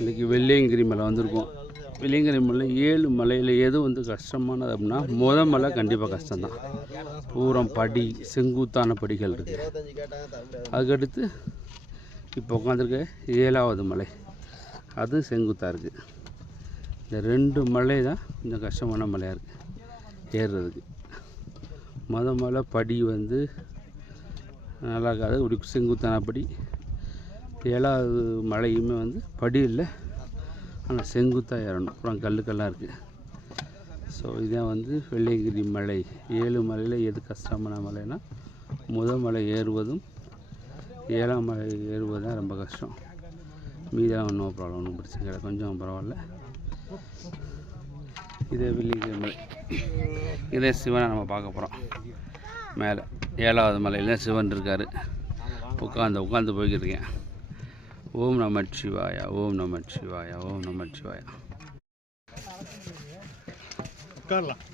இன்றைக்கி வெள்ளையங்கிரி மலை வந்திருக்கோம். வெள்ளையங்கிரி மலை 7 மலையில் எது வந்து கஷ்டமானது அப்படின்னா மலை கண்டிப்பாக கஷ்டம்தான். பூரம் படி செங்குத்தான படிகள் இருக்குது. அதுக்கடுத்து இப்போ உட்காந்துருக்க 7வது மலை அது செங்குத்தாக இருக்குது. இந்த 2 மலை தான் கொஞ்சம் கஷ்டமான மலையாக இருக்குது ஏறுறதுக்கு. மலை படி வந்து நல்லா இருக்காது, ஒரு செங்குத்தான படி. 7வது மலையுமே வந்து படி இல்லை, ஆனால் செங்குத்தாக ஏறணும். அப்புறம் கல்லுக்கெல்லாம் இருக்குது. ஸோ இதான் வந்து வெள்ளையங்கிரி மலை. 7 மலையில் எது கஷ்டமான மலைனா மலை ஏறுவதும் 7ஆம் மலை ஏறுவது தான் ரொம்ப கஷ்டம். மீதெல்லாம் ஒன்றும் ப்ராப்ளம், ஒன்றும் பிரச்சனை கிடையாது, கொஞ்சம் பரவாயில்ல. இதே வெள்ளையங்கிரி மலை, இதே சிவனை நம்ம பார்க்க போகிறோம். மேலே 7வது மலையில் சிவன் இருக்கார். உட்காந்து போய்கிட்டு இருக்கேன். ஓம் நமச்சிவாயா, ஓம் நமச்சிவாயா, ஓம் நமச்சிவாயா. உட்காரலாம்.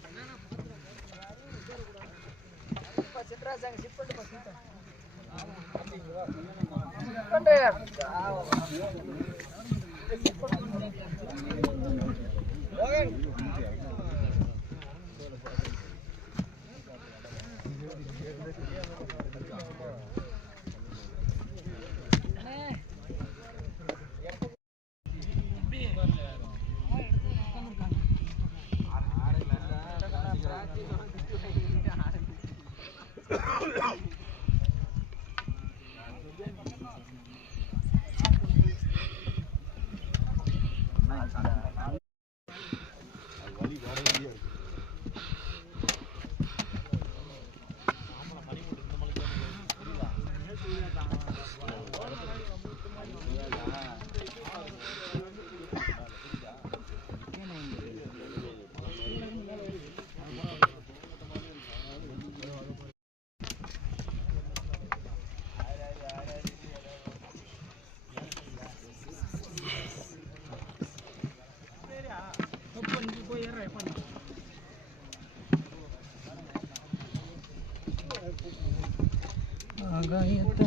ஆகாயத்தை